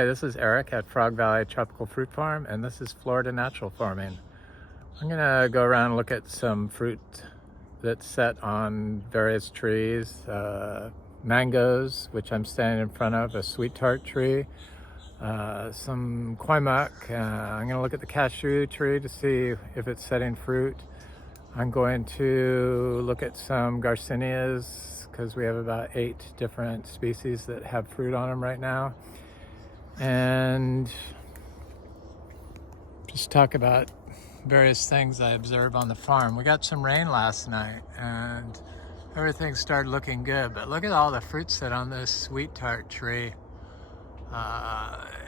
Hi, this is Eric at Frog Valley Tropical Fruit Farm, and this is Florida Natural Farming. I'm gonna go around and look at some fruit that's set on various trees. Mangoes, which I'm standing in front of, a sweet tart tree, some Kwai Muk. I'm gonna look at the cashew tree to see if it's setting fruit. I'm going to look at some garcinias because we have about 8 different species that have fruit on them right now. And just talk about various things I observe on the farm. We got some rain last night and everything started looking good, but look at all the fruit set on this sweet tart tree.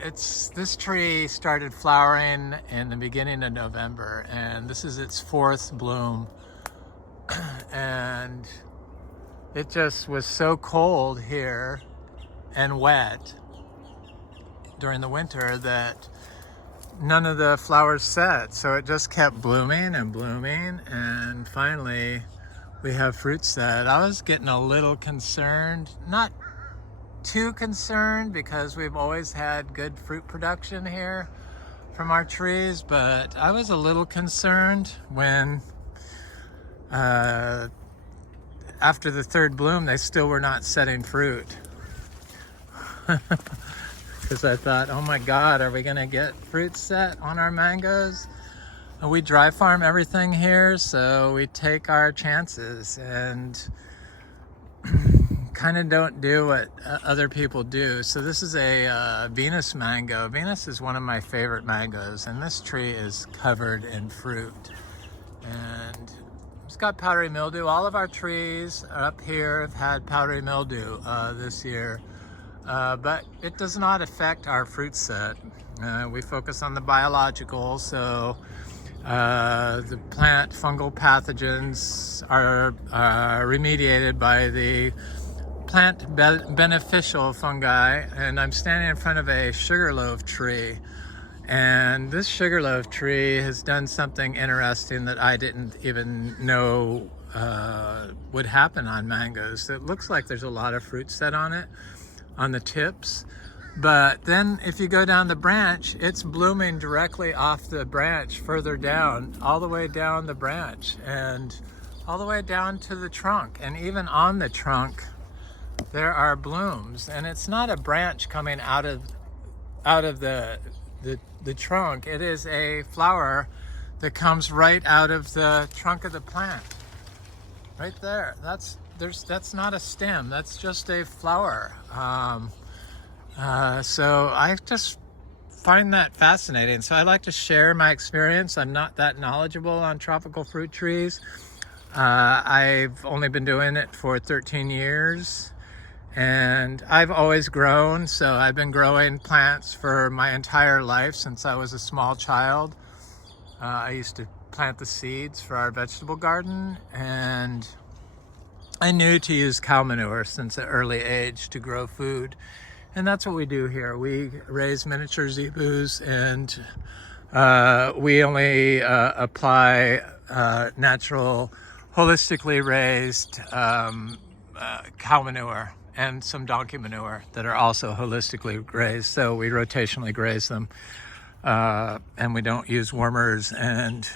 This tree started flowering in the beginning of November, and this is its 4th bloom. And it just was so cold here and wet during the winter that none of the flowers set, so it just kept blooming and blooming, and finally we have fruit set. I was getting a little concerned, not too concerned because we've always had good fruit production here from our trees, but I was a little concerned when after the 3rd bloom they still were not setting fruit. Because I thought, oh my God, are we gonna get fruit set on our mangoes? And we dry farm everything here, so we take our chances and kind of don't do what other people do. So this is a Venus mango. Venus is one of my favorite mangoes, and this tree is covered in fruit. And it's got powdery mildew. All of our trees up here have had powdery mildew this year. But it does not affect our fruit set. We focus on the biological, so the plant fungal pathogens are remediated by the plant beneficial fungi. And I'm standing in front of a sugarloaf tree, and this sugarloaf tree has done something interesting that I didn't even know would happen on mangoes. It looks like there's a lot of fruit set on it, on the tips, but then if you go down the branch, it's blooming directly off the branch further down, all the way down the branch and all the way down to the trunk, and even on the trunk there are blooms. And it's not a branch coming out of the trunk, it is a flower that comes right out of the trunk of the plant right there. That's not a stem, that's just a flower. So I just find that fascinating. So I like to share my experience. I'm not that knowledgeable on tropical fruit trees. I've only been doing it for 13 years, and I've always grown. So I've been growing plants for my entire life since I was a small child. I used to plant the seeds for our vegetable garden, and I knew to use cow manure since an early age to grow food. And that's what we do here. We raise miniature zebus, and we only apply natural, holistically raised cow manure and some donkey manure that are also holistically raised. So we rotationally graze them, and we don't use wormers. And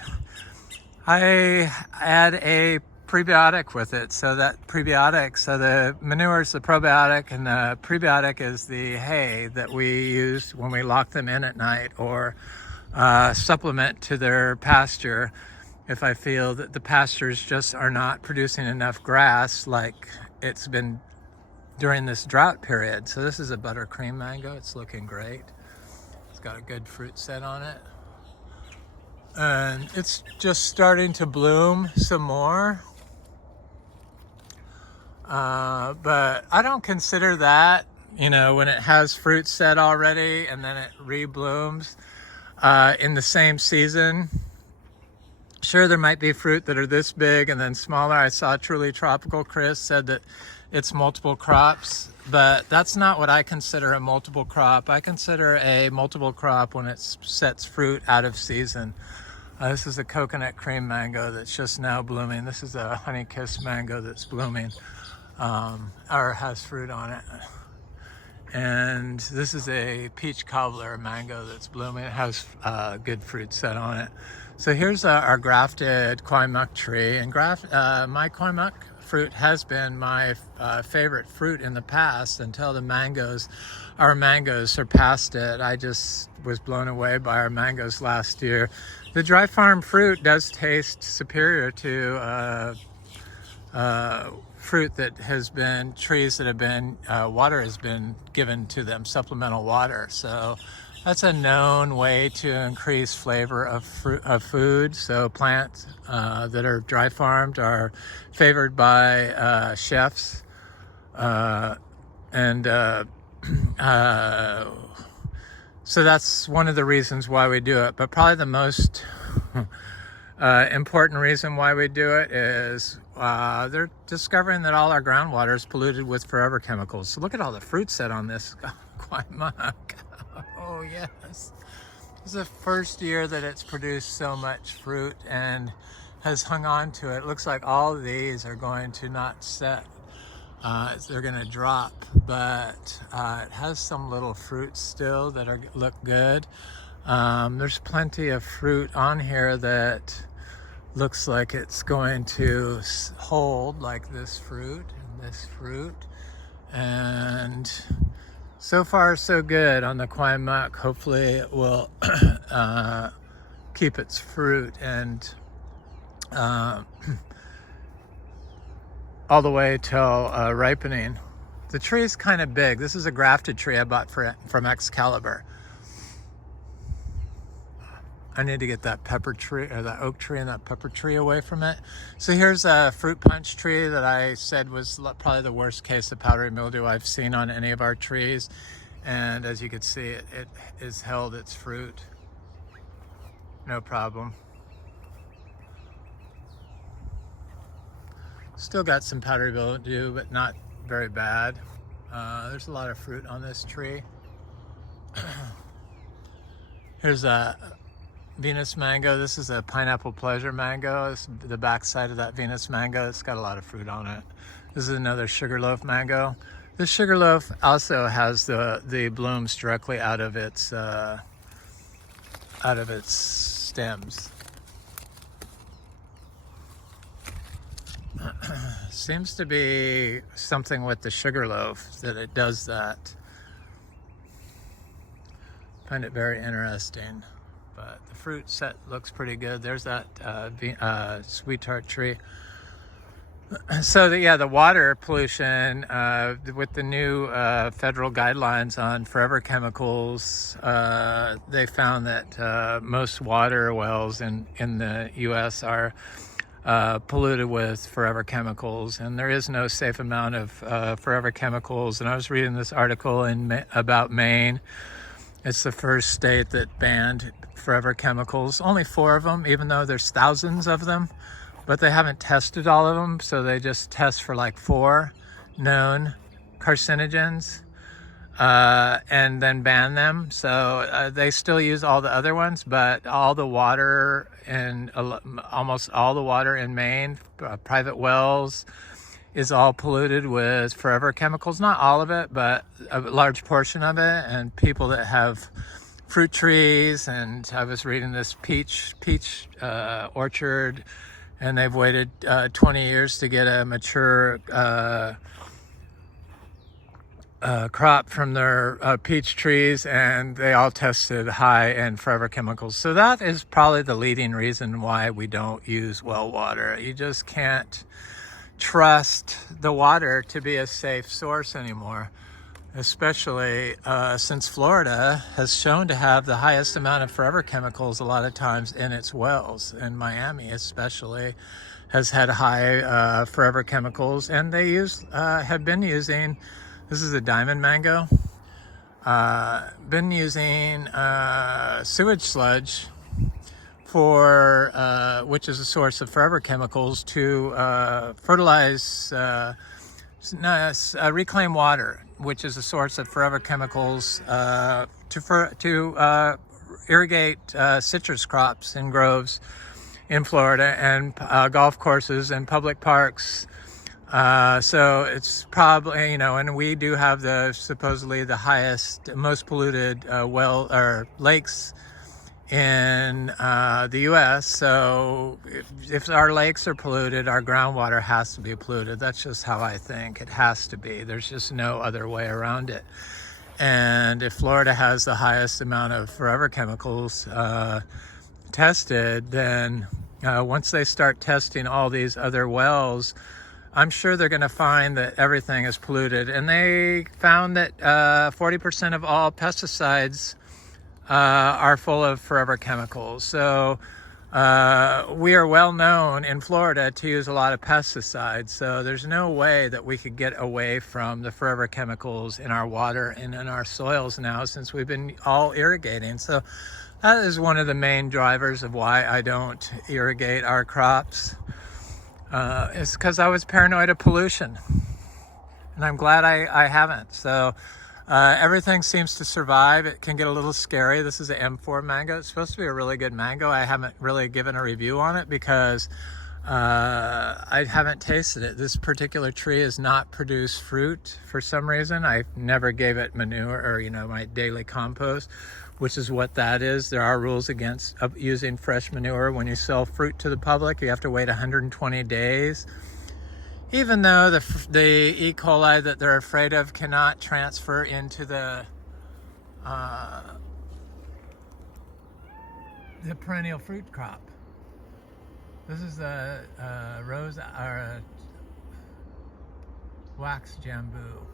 I add a prebiotic with it, so that prebiotic, so the manure is the probiotic, and the prebiotic is the hay that we use when we lock them in at night, or supplement to their pasture if I feel that the pastures just are not producing enough grass like it's been during this drought period. So this is a buttercream mango. It's looking great. It's got a good fruit set on it, and it's just starting to bloom some more. But I don't consider that, when it has fruit set already and then it reblooms in the same season. Sure, there might be fruit that are this big and then smaller. I saw Truly Tropical Chris said that it's multiple crops, but that's not what I consider a multiple crop. I consider a multiple crop when it sets fruit out of season. This is a coconut cream mango that's just now blooming. This is a honey kiss mango that's blooming, or has fruit on it. And this is a peach cobbler mango that's blooming. It has good fruit set on it. So here's our grafted Kwai Muk tree. And my Kwai Muk fruit has been my favorite fruit in the past until our mangoes surpassed it. I just was blown away by our mangoes last year. The dry farm fruit does taste superior to fruit that has been, trees that have been, water has been given to them, supplemental water. So that's a known way to increase flavor of food. So plants that are dry farmed are favored by chefs. So that's one of the reasons why we do it. But probably the most important reason why we do it is they're discovering that all our groundwater is polluted with forever chemicals. So look at all the fruit set on this Kwai Muk. Oh yes, this is the first year that it's produced so much fruit and has hung on to it. It looks like all of these are going to not set. They're going to drop, but it has some little fruits still that look good. There's plenty of fruit on here that looks like it's going to hold, like this fruit and this fruit. And so far so good on the Kwai Muk. Hopefully it will keep its fruit and all the way till ripening. The tree is kind of big. This is a grafted tree I bought from Excalibur. I need to get that pepper tree, or that oak tree and that pepper tree away from it. So here's a fruit punch tree that I said was probably the worst case of powdery mildew I've seen on any of our trees. And as you can see, it has held its fruit. No problem. Still got some powdery mildew, but not very bad. There's a lot of fruit on this tree. Here's a Venus mango. This is a pineapple pleasure mango. This is the back side of that Venus mango. It's got a lot of fruit on it. This is another sugarloaf mango. This sugarloaf also has the blooms directly out of its stems. Seems to be something with the sugarloaf that it does that. Find it very interesting. But the fruit set looks pretty good. There's that sweet tart tree. So the water pollution with the new federal guidelines on forever chemicals, they found that most water wells in the U.S. are polluted with forever chemicals, and there is no safe amount of forever chemicals. And I was reading this article about Maine. It's the first state that banned forever chemicals. Only 4 of them, even though there's thousands of them, but they haven't tested all of them. So they just test for like 4 known carcinogens and then ban them. So they still use all the other ones, but all the water and almost all the water in Maine, private wells, is all polluted with forever chemicals. Not all of it, but a large portion of it. And people that have fruit trees, and I was reading this peach orchard, and they've waited 20 years to get a mature crop from their peach trees, and they all tested high in forever chemicals. So that is probably the leading reason why we don't use well water. You just can't trust the water to be a safe source anymore, especially since Florida has shown to have the highest amount of forever chemicals a lot of times in its wells, and Miami especially has had high forever chemicals. And they have been using, this is a diamond mango, been using sewage sludge which is a source of forever chemicals, to fertilize, reclaim water, which is a source of forever chemicals, to irrigate citrus crops and groves in Florida, and golf courses and public parks So it's probably, and we do have supposedly the highest, most polluted well or lakes in the U.S. So if our lakes are polluted, our groundwater has to be polluted. That's just how I think. It has to be. There's just no other way around it. And if Florida has the highest amount of forever chemicals tested, then once they start testing all these other wells, I'm sure they're going to find that everything is polluted. And they found that 40% of all pesticides are full of forever chemicals. So we are well known in Florida to use a lot of pesticides. So there's no way that we could get away from the forever chemicals in our water and in our soils now, since we've been all irrigating. So that is one of the main drivers of why I don't irrigate our crops. It's because I was paranoid of pollution, and I'm glad I haven't. So everything seems to survive. It can get a little scary. This is an M4 mango. It's supposed to be a really good mango. I haven't really given a review on it because I haven't tasted it. This particular tree has not produced fruit for some reason. I never gave it manure or, my daily compost, which is what that is. There are rules against using fresh manure when you sell fruit to the public. You have to wait 120 days. Even though the E. coli that they're afraid of cannot transfer into the perennial fruit crop. This is a rose or a wax jambu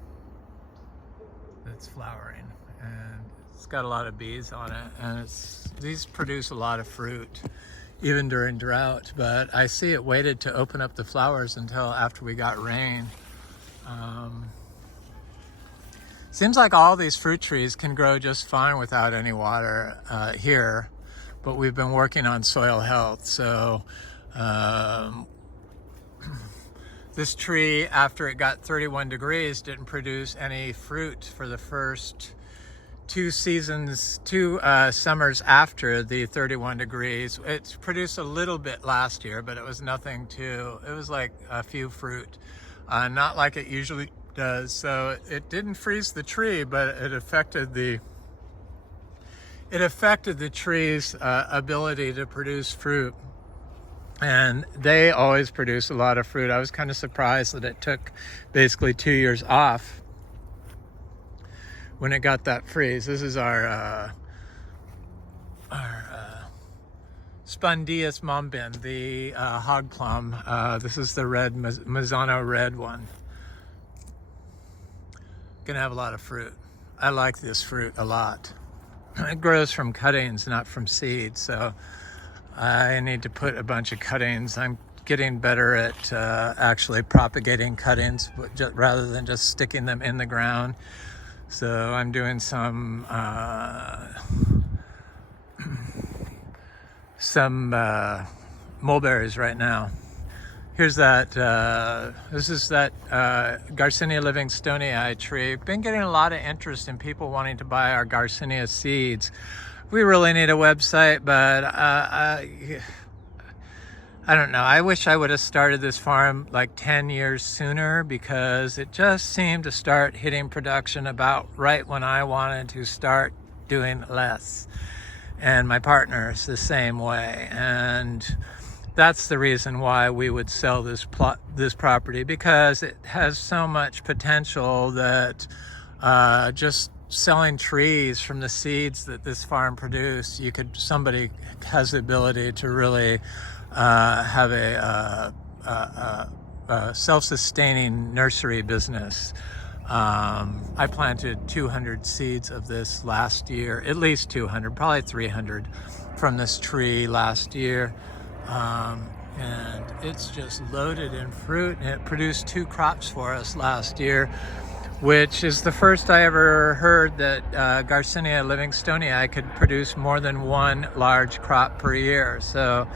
that's flowering, and it's got a lot of bees on it, and these produce a lot of fruit even during drought, but I see it waited to open up the flowers until after we got rain. Seems like all these fruit trees can grow just fine without any water here, but we've been working on soil health. So this tree, after it got 31 degrees, didn't produce any fruit for the first two summers after the 31 degrees. It's produced a little bit last year, but it was nothing it was like a few fruit, not like it usually does. So it didn't freeze the tree, but it affected the tree's ability to produce fruit. And they always produce a lot of fruit. I was kind of surprised that it took basically 2 years off when it got that freeze. This is our Spondius mombin, the hog plum. This is the red Mazzano red one. Gonna have a lot of fruit. I like this fruit a lot. It grows from cuttings, not from seeds, so I need to put a bunch of cuttings. I'm getting better at actually propagating cuttings rather than just sticking them in the ground. So I'm doing some mulberries right now. Here's that, this is that Garcinia livingstonii tree. Been getting a lot of interest in people wanting to buy our Garcinia seeds. We really need a website, but I don't know. I wish I would have started this farm like 10 years sooner, because it just seemed to start hitting production about right when I wanted to start doing less. And my partner is the same way. And that's the reason why we would sell this property, because it has so much potential that just selling trees from the seeds that this farm produced, somebody has the ability to really have a self-sustaining nursery business. I planted 200 seeds of this last year, at least 200, probably 300 from this tree last year. And it's just loaded in fruit, and it produced 2 crops for us last year, which is the first I ever heard that Garcinia livingstonii could produce more than 1 large crop per year. So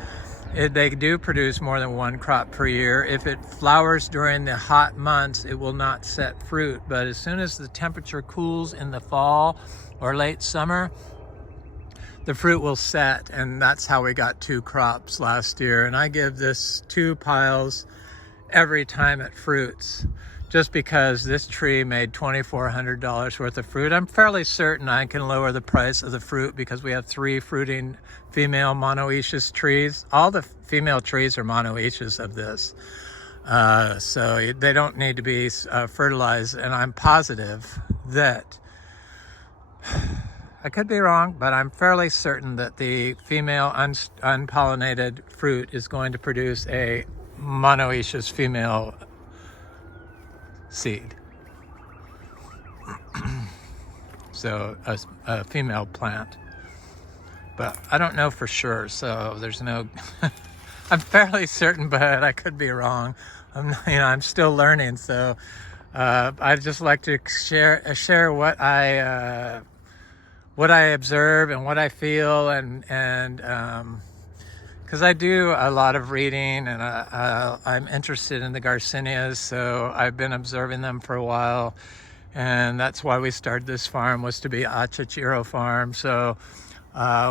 they do produce more than 1 crop per year. If it flowers during the hot months, it will not set fruit. But as soon as the temperature cools in the fall or late summer, the fruit will set, and that's how we got 2 crops last year. And I give this 2 piles every time it fruits. Just because this tree made $2,400 worth of fruit, I'm fairly certain I can lower the price of the fruit because we have 3 fruiting female monoecious trees. All the female trees are monoecious of this. So they don't need to be fertilized, and I'm positive that, I could be wrong, but I'm fairly certain that the female unpollinated fruit is going to produce a monoecious female seed. So a female plant, but I don't know for sure, so there's no I'm fairly certain, but I could be wrong. I'm still learning, so I'd just like to share what I observe and what I feel, and because I do a lot of reading, and I'm interested in the Garcinias, so I've been observing them for a while, and that's why we started this farm, was to be a Chachiro farm. So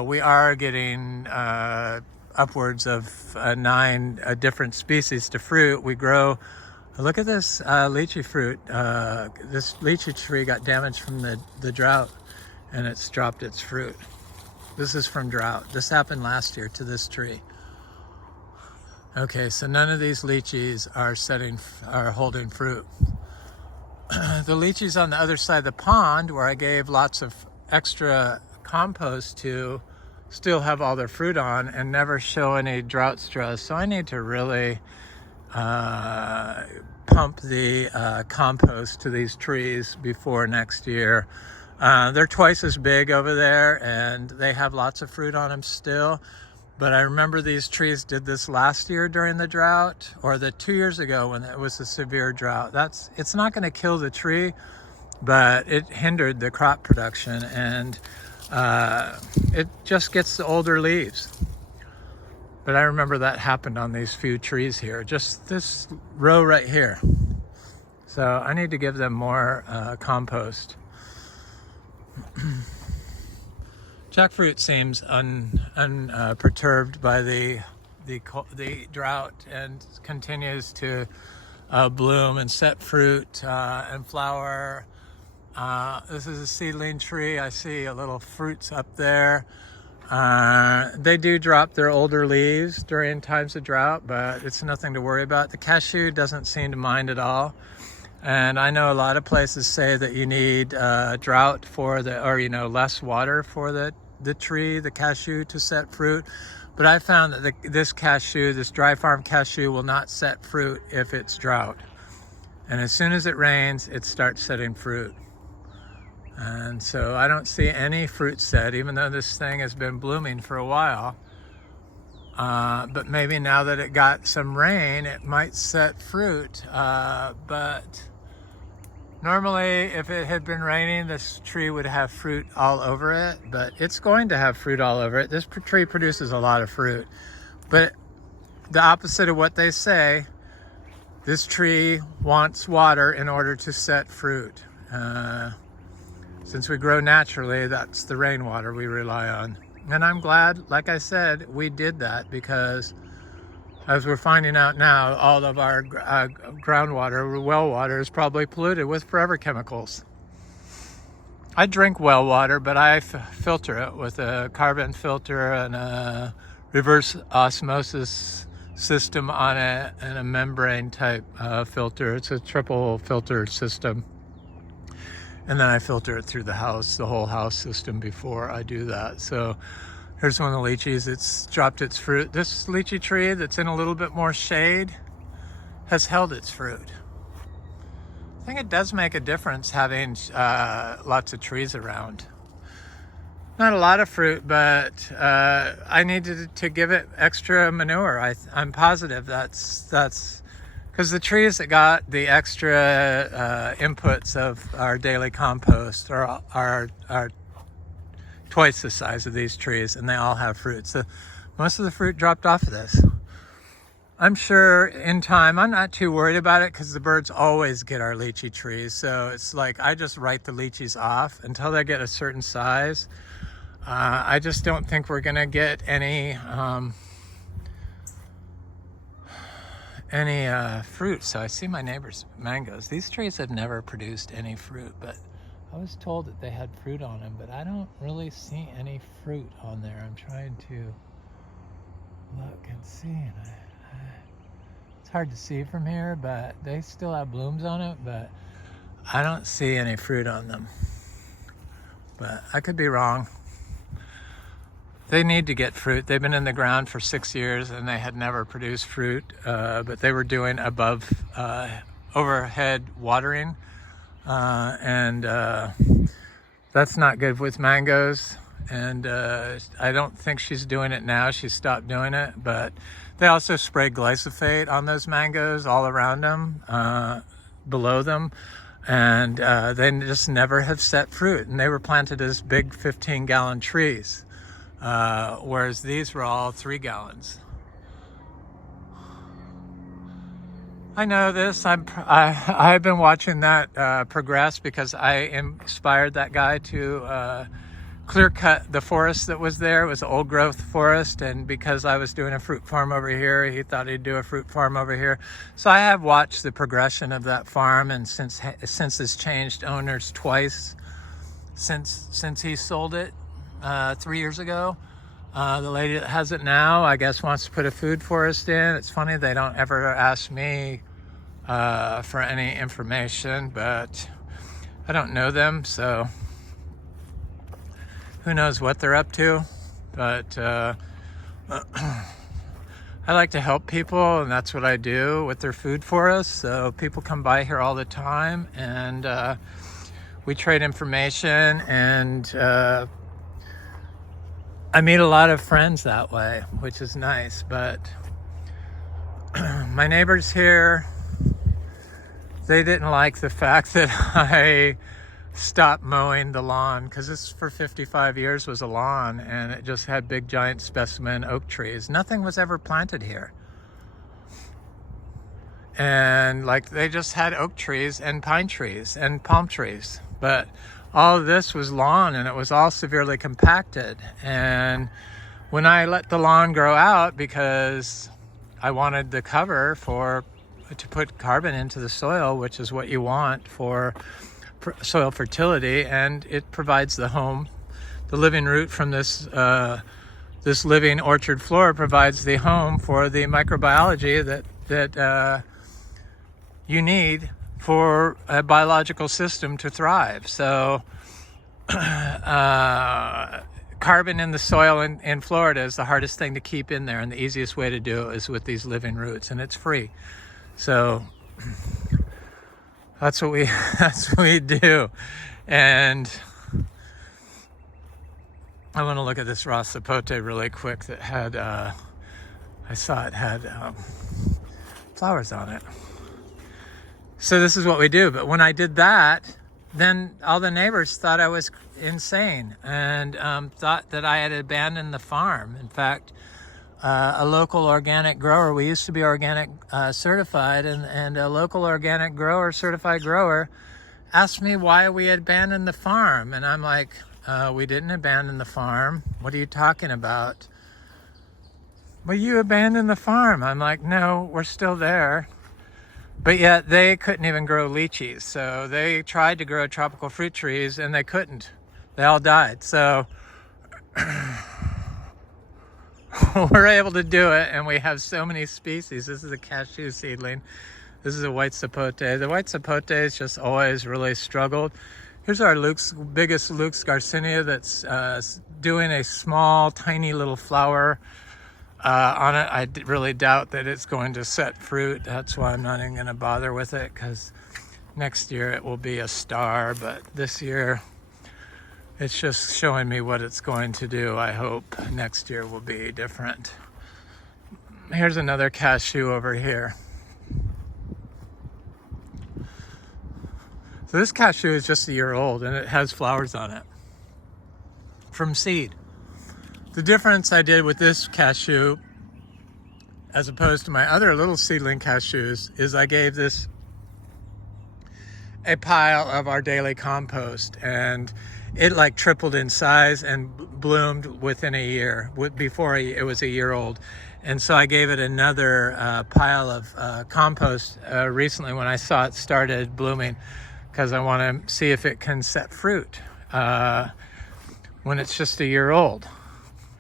we are getting upwards of 9 different species to fruit. We grow, look at this lychee fruit. This lychee tree got damaged from the drought, and it's dropped its fruit. This is from drought. This happened last year to this tree. Okay, so none of these lychees are holding fruit. The lychees on the other side of the pond, where I gave lots of extra compost to, still have all their fruit on and never show any drought stress. So I need to really pump the compost to these trees before next year. They're twice as big over there, and they have lots of fruit on them still. But I remember these trees did this last year during the drought, or the 2 years ago when it was a severe drought. It's not going to kill the tree, but it hindered the crop production, and it just gets the older leaves. But I remember that happened on these few trees here, just this row right here. So I need to give them more compost. Jackfruit seems unperturbed by the drought, and continues to bloom and set fruit and flower. This is a seedling tree. I see a little fruits up there. They do drop their older leaves during times of drought, but it's nothing to worry about. The cashew doesn't seem to mind at all. And I know a lot of places say that you need drought for less water for the tree, the cashew, to set fruit. But I found that this dry farm cashew, will not set fruit if it's drought. And as soon as it rains, it starts setting fruit. And so I don't see any fruit set, even though this thing has been blooming for a while. But maybe now that it got some rain, it might set fruit. But normally, if it had been raining, this tree would have fruit all over it, but it's going to have fruit all over it. This tree produces a lot of fruit, but the opposite of what they say, this tree wants water in order to set fruit. Since we grow naturally, that's the rainwater we rely on. And I'm glad, like I said, we did that, because as we're finding out now, all of our groundwater, well water, is probably polluted with forever chemicals. I drink well water, but I filter it with a carbon filter and a reverse osmosis system on it, and a membrane type filter. It's a triple filter system. And then I filter it through the whole house system before I do that. So here's one of the lychees. It's dropped its fruit. This lychee tree that's in a little bit more shade has held its fruit. I think it does make a difference having lots of trees around. Not a lot of fruit, but I needed to give it extra manure. I'm positive that's because the trees that got the extra inputs of our daily compost are twice the size of these trees, and they all have fruit. So most of the fruit dropped off of this. I'm sure in time, I'm not too worried about it, because the birds always get our lychee trees. So it's like I just write the lychees off until they get a certain size. I just don't think we're gonna get any any fruit. So I see my neighbor's mangoes. These trees have never produced any fruit, but I was told that they had fruit on them, but I don't really see any fruit on there. I'm trying to look and see, and it's hard to see from here, but they still have blooms on it, but I don't see any fruit on them. But I could be wrong. They need to get fruit. They've been in the ground for 6 years and they had never produced fruit, but they were doing above overhead watering, and that's not good with mangoes. And I don't think she's doing it now. She stopped doing it, but they also spray glyphosate on those mangoes all around them, below them, and they just never have set fruit. And they were planted as big 15-gallon trees, whereas these were all 3 gallons. I know this. I've been watching that progress because I inspired that guy to clear cut the forest that was there. It was an old growth forest, and because I was doing a fruit farm over here, he thought he'd do a fruit farm over here. So I have watched the progression of that farm, and since it's changed owners twice since he sold it 3 years ago. The lady that has it now, I guess, wants to put a food forest in. It's funny, they don't ever ask me for any information, but I don't know them, so who knows what they're up to. But I like to help people, and that's what I do with their food forests. So people come by here all the time, and we trade information, and I meet a lot of friends that way, which is nice. But my neighbors here, they didn't like the fact that I stopped mowing the lawn, because this for 55 years was a lawn, and it just had big giant specimen oak trees. Nothing was ever planted here. And like, they just had oak trees and pine trees and palm trees, but all of this was lawn, and it was all severely compacted. And when I let the lawn grow out, because I wanted the cover to put carbon into the soil, which is what you want for soil fertility, and it provides the home. The living root from this living orchard floor provides the home for the microbiology that you need for a biological system to thrive. So carbon in the soil in Florida is the hardest thing to keep in there, and the easiest way to do it is with these living roots, and it's free. So that's what we do. And I want to look at this raw sapote really quick that had I saw it had flowers on it. So this is what we do. But when I did that, then all the neighbors thought I was insane, and thought that I had abandoned the farm. In fact, a local organic grower, we used to be organic certified, and a local organic grower, certified grower, asked me why we had abandoned the farm. And I'm like, we didn't abandon the farm. What are you talking about? Well, you abandoned the farm. I'm like, no, we're still there. But yet they couldn't even grow lychees. So they tried to grow tropical fruit trees, and they couldn't. They all died. So we're able to do it, and we have so many species. This is a cashew seedling. This is a white sapote. The white sapote's just always really struggled. Here's our biggest Luke's Garcinia that's doing a small, tiny little flower on it. I really doubt that it's going to set fruit. That's why I'm not even going to bother with it, because next year it will be a star. But this year, it's just showing me what it's going to do. I hope next year will be different. Here's another cashew over here. So this cashew is just a year old, and it has flowers on it from seed. The difference I did with this cashew, as opposed to my other little seedling cashews, is I gave this a pile of our daily compost, and it like tripled in size and bloomed within a year, before it was a year old. And so I gave it another pile of compost recently when I saw it started blooming, because I want to see if it can set fruit when it's just a year old,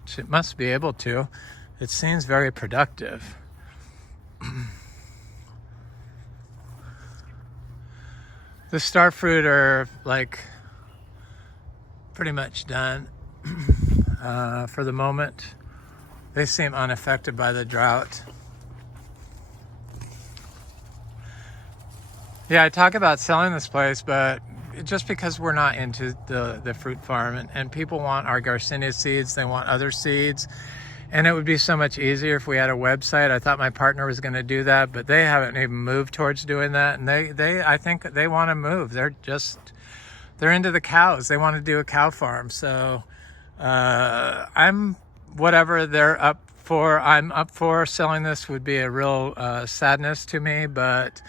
which it must be able to. It seems very productive. The star fruit are like pretty much done for the moment. They seem unaffected by the drought. Yeah, I talk about selling this place, but just because we're not into the fruit farm, and people want our Garcinia seeds, they want other seeds, and it would be so much easier if we had a website. I thought my partner was going to do that, but they haven't even moved towards doing that, and I think they want to move. They're into the cows. They want to do a cow farm. So I'm whatever they're up for. I'm up for. Selling this would be a real sadness to me, but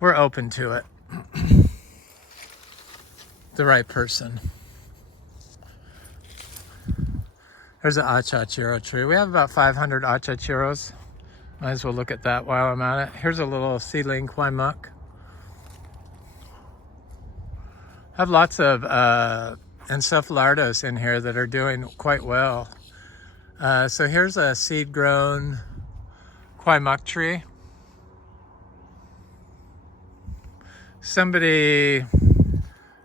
we're open to it. The right person. There's an achachiro tree. We have about 500 achachiros. Might as well look at that while I'm at it. Here's a little seedling Kwai Muk. I have lots of encephalitos in here that are doing quite well. So here's a seed-grown Kwai Muk tree. Somebody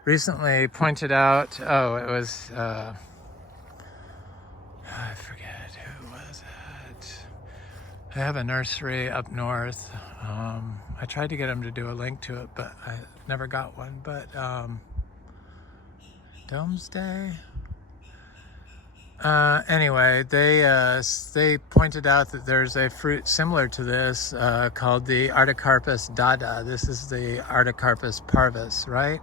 recently pointed out, it was, I forget who was it. I have a nursery up north. I tried to get him to do a link to it, but I never got one. But Domesday. Anyway, they pointed out that there's a fruit similar to this called the Artocarpus dada. This is the Artocarpus parvus, right?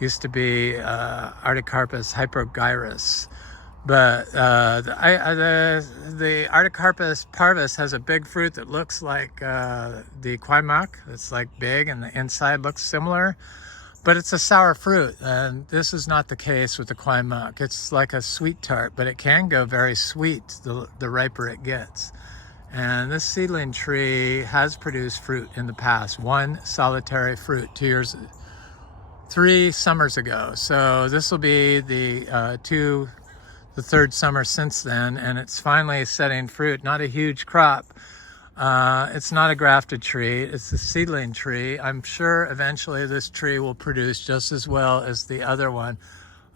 Used to be Artocarpus hypergyrus. But the Artocarpus parvus has a big fruit that looks like the Kwai Muk. It's like big, and the inside looks similar. But it's a sour fruit, and this is not the case with the Kwai Muk. It's like a sweet tart, but it can go very sweet the riper it gets. And this seedling tree has produced fruit in the past. One solitary fruit 3 summers ago. So this will be the third summer since then, and it's finally setting fruit. Not a huge crop. It's not a grafted tree, it's a seedling tree. I'm sure eventually this tree will produce just as well as the other one.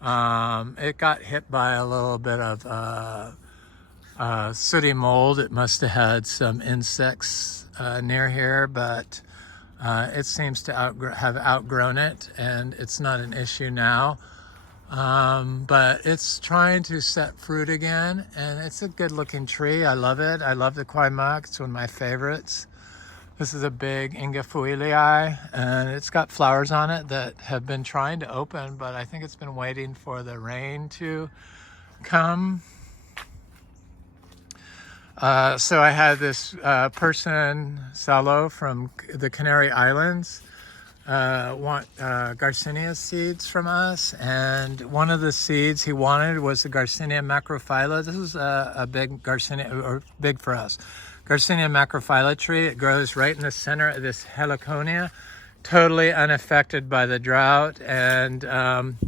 It got hit by a little bit of sooty mold. It must have had some insects near here, but it seems to have outgrown it, and it's not an issue now. But it's trying to set fruit again, and it's a good looking tree. I love it. I love the Kwai Muk. It's one of my favorites. This is a big Inga Fuilii, and it's got flowers on it that have been trying to open, but I think it's been waiting for the rain to come. So I had this person, Salo, from the Canary Islands, want Garcinia seeds from us, and one of the seeds he wanted was the Garcinia macrophylla. This is a big Garcinia, or big for us, Garcinia macrophylla tree. It grows right in the center of this heliconia, totally unaffected by the drought, and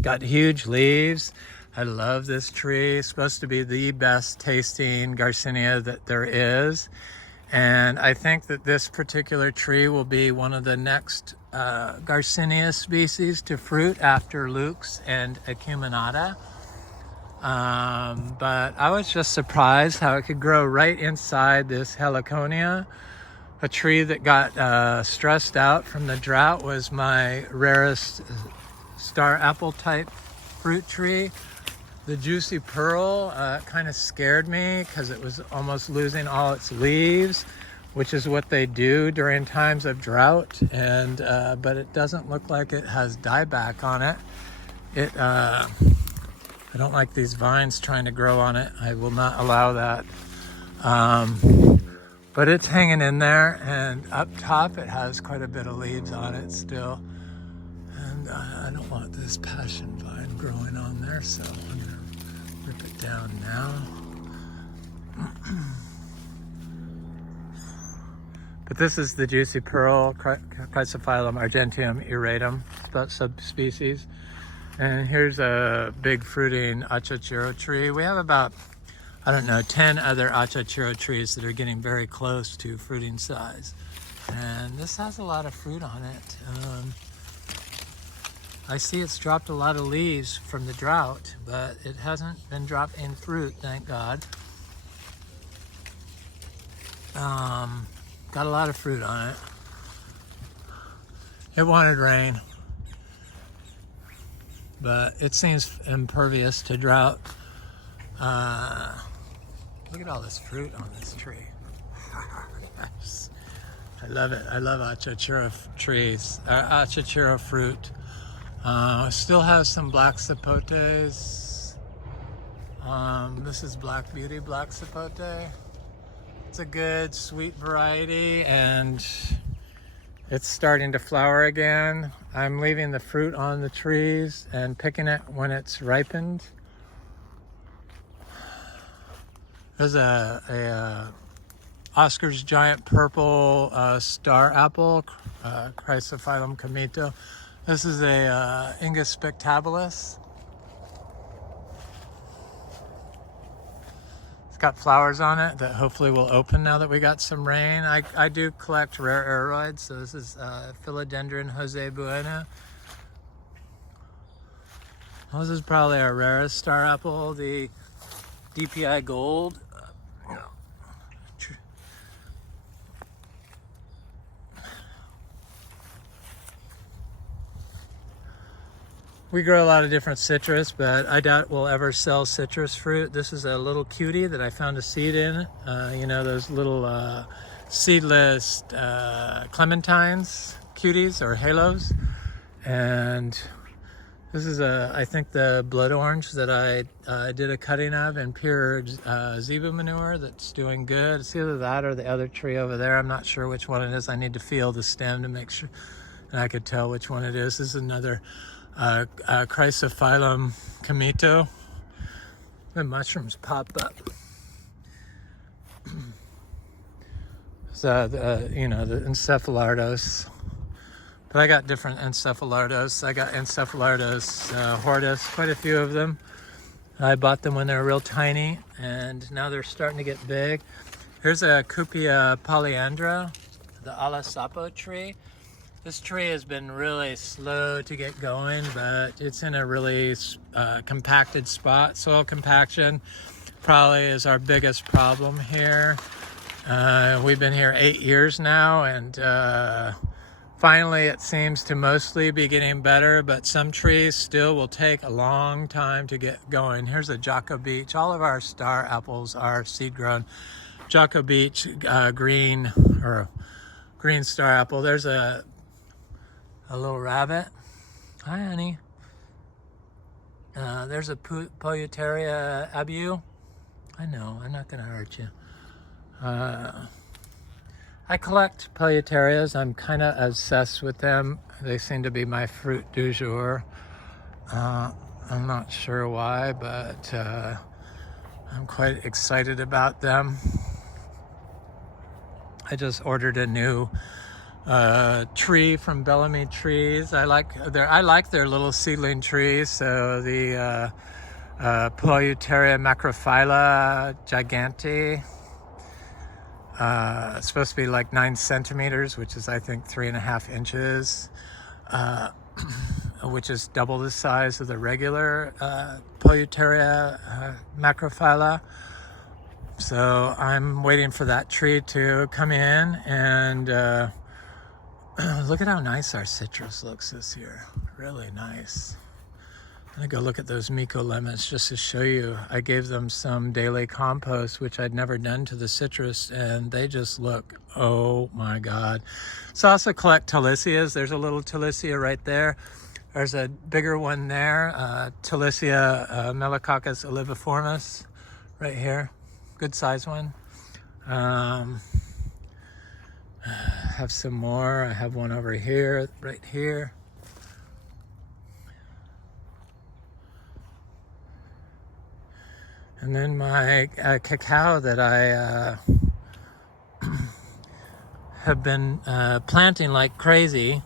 got huge leaves. I love this tree. It's supposed to be the best tasting Garcinia that there is, and I think that this particular tree will be one of the next Garcinia species to fruit after Lux and Acuminata. But I was just surprised how it could grow right inside this heliconia. A tree that got stressed out from the drought was my rarest star apple type fruit tree. The Juicy Pearl kind of scared me because it was almost losing all its leaves, which is what they do during times of drought. And but it doesn't look like it has dieback on it. I don't like these vines trying to grow on it. I will not allow that. But it's hanging in there, and up top it has quite a bit of leaves on it still. And I don't want this passion vine growing on there, so I'm gonna rip it down now. But this is the juicy pearl, Chrysophyllum argenteum iratum subspecies. And here's a big fruiting achachiro tree. We have about, I don't know, 10 other achachiro trees that are getting very close to fruiting size. And this has a lot of fruit on it. I see it's dropped a lot of leaves from the drought, but it hasn't been dropping fruit, thank God. Got a lot of fruit on it. It wanted rain, but it seems impervious to drought. Look at all this fruit on this tree. I love it. I love achachiro trees, achachiro fruit. Still has some black sapotes. This is Black Beauty Black Sapote. It's a good sweet variety, and it's starting to flower again. I'm leaving the fruit on the trees and picking it when it's ripened. There's a Oscar's giant purple star apple, Chrysophyllum comito. This is a Inga spectabilis. It's got flowers on it that hopefully will open now that we got some rain. I do collect rare aeroids, so this is Philodendron Jose Bueno. This is probably our rarest star apple, the DPI Gold. We grow a lot of different citrus, but I doubt we'll ever sell citrus fruit. This is a little cutie that I found a seed in. You know, those little seedless clementines, cuties or halos. And this is I think the blood orange that I did a cutting of in pure zebu manure that's doing good. It's either that or the other tree over there. I'm not sure which one it is. I need to feel the stem to make sure, and I could tell which one it is. This is another Chrysophyllum comito. The mushrooms pop up. So you know, the Encephalardos. But I got different Encephalardos. I got Encephalardos hortus, quite a few of them. I bought them when they were real tiny, and now they're starting to get big. Here's a Cupia polyandra, the Alasapo tree. This tree has been really slow to get going, but it's in a really compacted spot. Soil compaction probably is our biggest problem here. We've been here 8 years now, and finally it seems to mostly be getting better, but some trees still will take a long time to get going. Here's a Jocko Beach. All of our star apples are seed grown. Jocko Beach green star apple. There's a little rabbit. Hi, honey. There's a Polyteria abu. I know, I'm not gonna hurt you. I collect Polyterias. I'm kind of obsessed with them. They seem to be my fruit du jour. I'm not sure why, but I'm quite excited about them. I just ordered a new tree from Bellamy Trees. I like their little seedling trees. So the Polyteria macrophylla gigantea. It's supposed to be like 9 centimeters, which is I think 3.5 inches, which is double the size of the regular Polyteria macrophylla. So I'm waiting for that tree to come in, and look at how nice our citrus looks this year. Really nice. I'm gonna go look at those Miko lemons just to show you. I gave them some daily compost, which I'd never done to the citrus, and they just look, oh my God. So I also collect Talisias. There's a little Talisia right there. There's a bigger one there, Talisia Melicoccus oliviformis right here. Good size one. Have some more. I have one over here, right here. And then my cacao that I have been planting like crazy.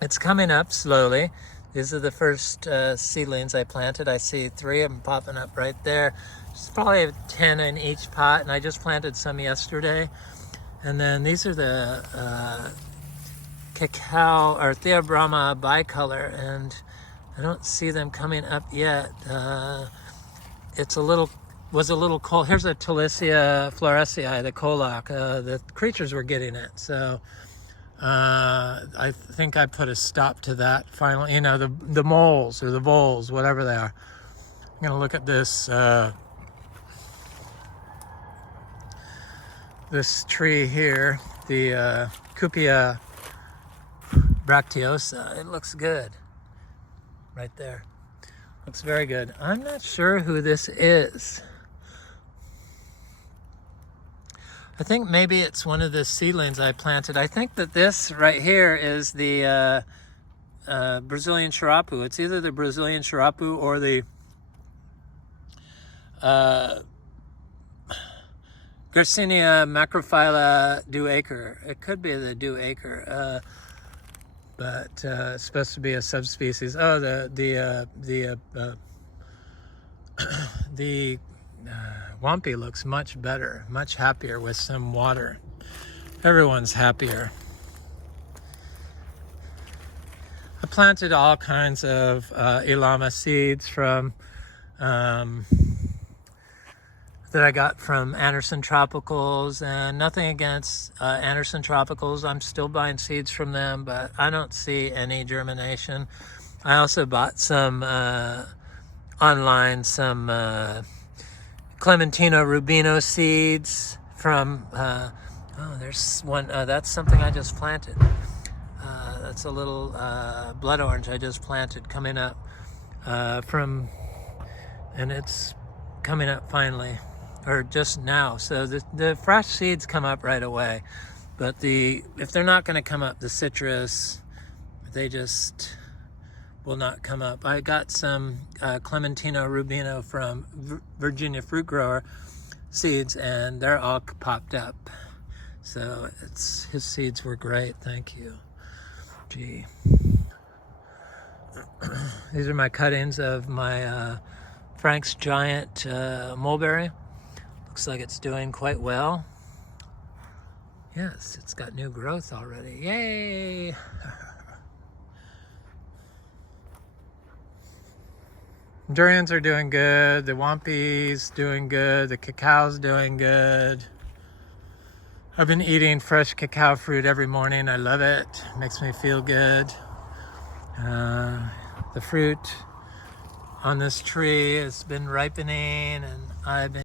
It's coming up slowly. These are the first seedlings I planted. I see 3 of them popping up right there. There's probably 10 in each pot, and I just planted some yesterday. And then these are the Cacao or Theobroma bicolor, and I don't see them coming up yet. It's was a little cold. Here's a Talicia florescii, the colac. The creatures were getting it, so I think I put a stop to that finally. You know, the moles or the voles, whatever they are. I'm gonna look at this this tree here, the Cupia bracteosa. It looks good right there. Looks very good. I'm not sure who this is. I think maybe it's one of the seedlings I planted. I think that this right here is the Brazilian Charapu. It's either the Brazilian Charapu or the Garcinia macrophylla dewacre. It could be the dewacre, but it's supposed to be a subspecies. Oh, the Wampy looks much better, much happier with some water. Everyone's happier. I planted all kinds of Ilama seeds from that I got from Anderson Tropicals, and nothing against Anderson Tropicals. I'm still buying seeds from them, but I don't see any germination. I also bought some online, some Clementino Rubino seeds from, oh, there's one, that's something I just planted. That's a little blood orange I just planted coming up and it's coming up finally, or just now. So the fresh seeds come up right away, but if they're not going to come up, the citrus, they just will not come up. I got some Clementino Rubino from Virginia Fruit Grower seeds, and they're all popped up. So his seeds were great. Thank you. Gee. These are my cuttings of my Frank's Giant mulberry. Looks like it's doing quite well. Yes, it's got new growth already. Yay! Durians are doing good. The Wampy's doing good. The Cacao's doing good. I've been eating fresh cacao fruit every morning. I love it. Makes me feel good. The fruit on this tree has been ripening, and I've been